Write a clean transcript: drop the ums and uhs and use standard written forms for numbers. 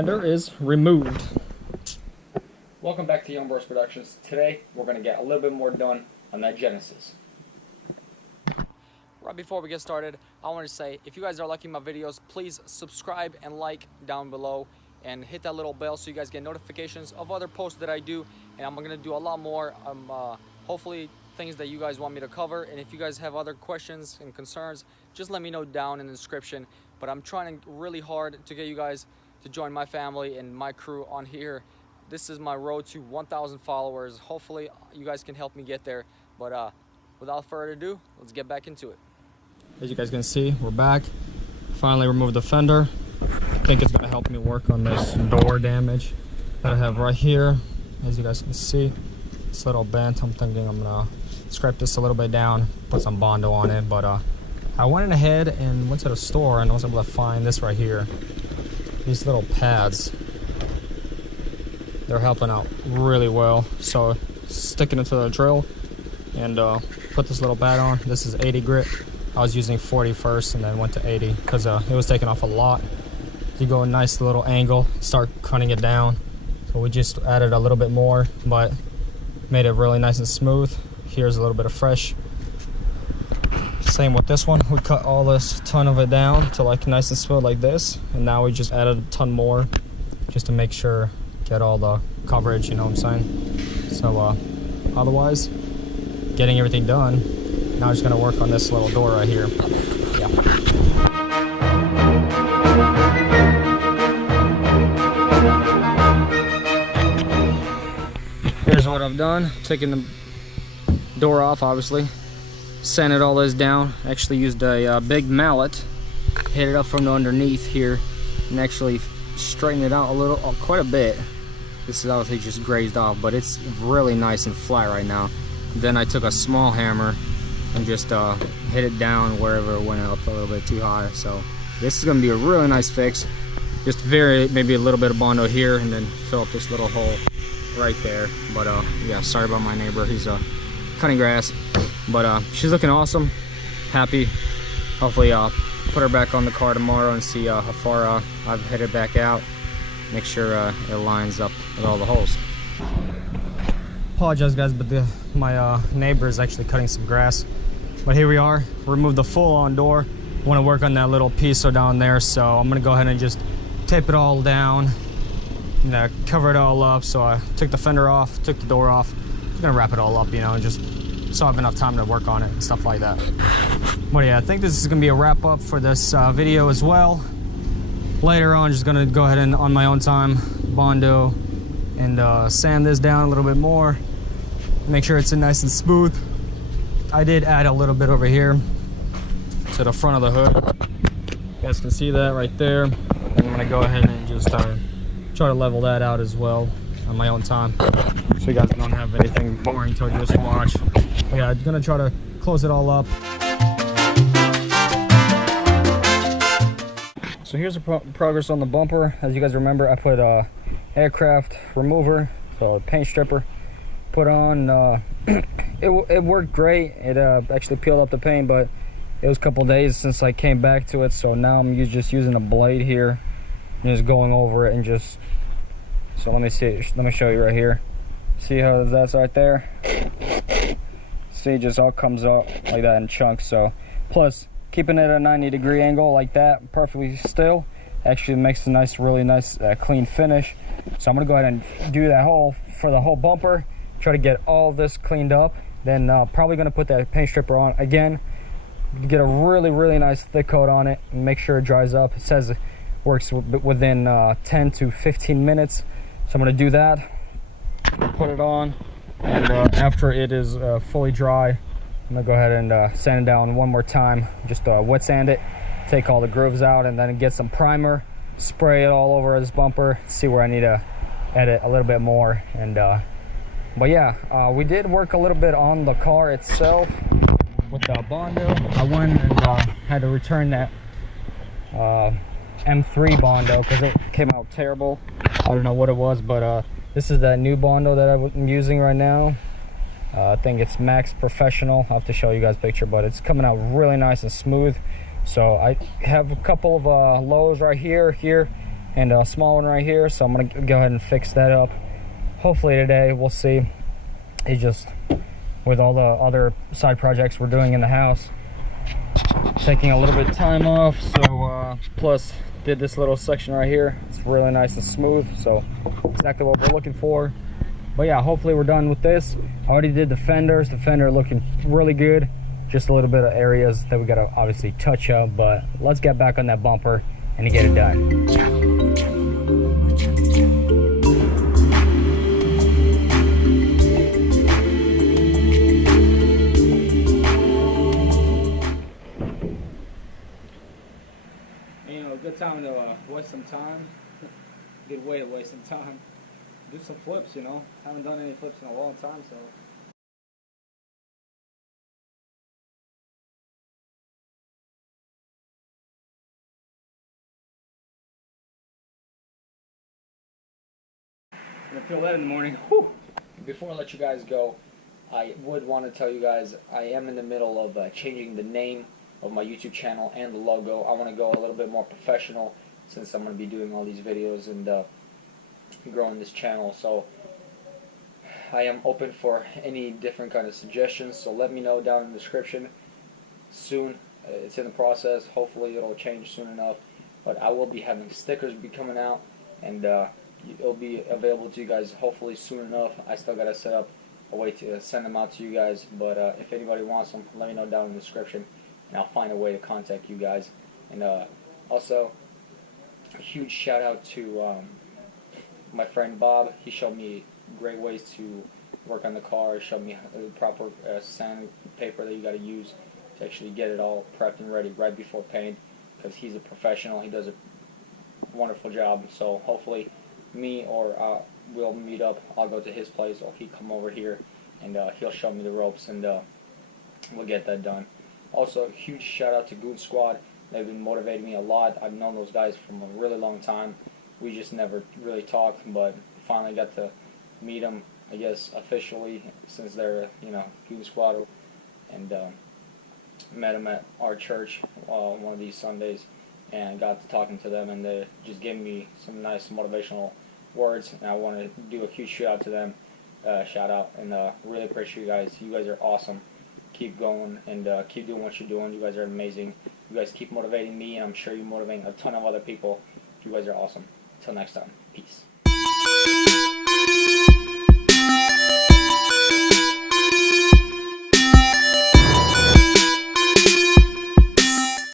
fender is removed. Welcome back to Young Bros Productions. Today we're going to get a little bit more done on that Genesis. Right before we get started, I want to say, if you guys are liking my videos, please subscribe and like down below and hit that little bell so you guys get notifications of other posts that I do. And I'm going to do a lot more, hopefully things that you guys want me to cover. And if you guys have other questions and concerns, just let me know down in the description. But I'm trying really hard to get you guys to join my family and my crew on here. This is my road to 1,000 followers. Hopefully you guys can help me get there. But without further ado, let's get back into it. As you guys can see, we're back. Finally removed the fender. I think it's gonna help me work on this door damage that I have right here. As you guys can see, it's a little bent. I'm thinking I'm gonna scrape this a little bit down, put some Bondo on it. But I went ahead and went to the store and I was able to find this right here. These little pads. They're helping out really well. So sticking it to the drill and put this little pad on. This is 80 grit. I was using 40 first and then went to 80 because it was taking off a lot. You go a nice little angle, start cutting it down. So we just added a little bit more, but made it really nice and smooth. Here's a little bit of fresh. Same with this one. We cut all this ton of it down to like nice and smooth like this. And now we just added a ton more just to make sure, get all the coverage, you know what I'm saying? So otherwise, getting everything done. Now I'm just gonna work on this little door right here. Yeah. Here's what I've done. Taking the door off, obviously. Sanded all this down. Actually used a big mallet. Hit it up from the underneath here. And actually straightened it out a little, quite a bit. This is obviously just grazed off, but it's really nice and flat right now. Then I took a small hammer and just hit it down wherever it went up a little bit too high. So this is gonna be a really nice fix. Just maybe a little bit of Bondo here and then fill up this little hole right there. But yeah, sorry about my neighbor, he's cutting grass. But she's looking awesome, happy. Hopefully put her back on the car tomorrow and see how far I've headed back out. Make sure it lines up with all the holes. Apologize guys, but my neighbor is actually cutting some grass. But here we are, removed the full-on door. Want to work on that little piece down there, so I'm gonna go ahead and just tape it all down and cover it all up. So I took the fender off, took the door off. I'm gonna wrap it all up, you know, and just so I have enough time to work on it and stuff like that. But yeah, I think this is gonna be a wrap up for this video as well. Later on, just gonna go ahead and on my own time Bondo and sand this down a little bit more. Make sure it's nice and smooth. I did add a little bit over here to the front of the hood. You guys can see that right there. And I'm gonna go ahead and just try to level that out as well on my own time, so you guys don't have anything boring to just watch. But yeah, I'm gonna try to close it all up. So here's the progress on the bumper. As you guys remember, I put aircraft remover, so paint stripper, put on. It worked great. It actually peeled up the paint, but it was a couple days since I came back to it, so now I'm just using a blade here and just going over it and just. So let me show you right here. See how that's right there? See, it just all comes out like that in chunks. So plus keeping it at a 90-degree angle like that, perfectly still, actually makes a nice, really nice clean finish. So I'm gonna go ahead and do that for the whole bumper, try to get all this cleaned up. Then probably gonna put that paint stripper on again, get a really, really nice thick coat on it and make sure it dries up. It says it works within 10 to 15 minutes. So I'm gonna do that, put it on, and after it is fully dry, I'm gonna go ahead and sand it down one more time. Just wet sand it, take all the grooves out, and then get some primer, spray it all over this bumper, see where I need to edit a little bit more. And but yeah, we did work a little bit on the car itself with the Bondo. I went and had to return that M3 Bondo because it came out terrible. I don't know what it was, but this is that new Bondo that I'm using right now. I think it's Max Professional. I'll have to show you guys a picture, but it's coming out really nice and smooth. So I have a couple of lows right here, and a small one right here, so I'm gonna go ahead and fix that up hopefully today. We'll see. It's just with all the other side projects we're doing in the house, taking a little bit of time off. So plus did this little section right here. It's really nice and smooth, so exactly what we're looking for. But yeah, hopefully we're done with this. I already did the fenders. The fender looking really good. Just a little bit of areas that we gotta obviously touch up, but let's get back on that bumper and get it done. You know, good time to waste some time. Good way to waste some time. Do some flips, you know. Haven't done any flips in a long time, so. I'm gonna feel that in the morning. Whew. Before I let you guys go, I would want to tell you guys I am in the middle of changing the name of my YouTube channel and the logo. I want to go a little bit more professional since I'm going to be doing all these videos and growing this channel. So I am open for any different kind of suggestions, so let me know down in the description. Soon, it's in the process. Hopefully it'll change soon enough, but I will be having stickers be coming out, and it'll be available to you guys hopefully soon enough. I still gotta set up a way to send them out to you guys, but if anybody wants them, let me know down in the description and I'll find a way to contact you guys. And also a huge shout out to my friend Bob. He showed me great ways to work on the car. He showed me the proper sandpaper that you got to use to actually get it all prepped and ready right before paint, because he's a professional. He does a wonderful job. So hopefully me or we'll meet up. I'll go to his place or he'll come over here and he'll show me the ropes, and we'll get that done. Also, huge shout out to Goonzquad. They've been motivating me a lot. I've known those guys from a really long time. We just never really talked, but finally got to meet them, I guess, officially, since they're, you know, Goonzquad, and met them at our church one of these Sundays, and got to talking to them, and they just gave me some nice motivational words, and I want to do a huge shout out to them, and really appreciate you guys. You guys are awesome. Keep going and keep doing what you're doing. You guys are amazing. You guys keep motivating me, and I'm sure you're motivating a ton of other people. You guys are awesome. Until next time, peace.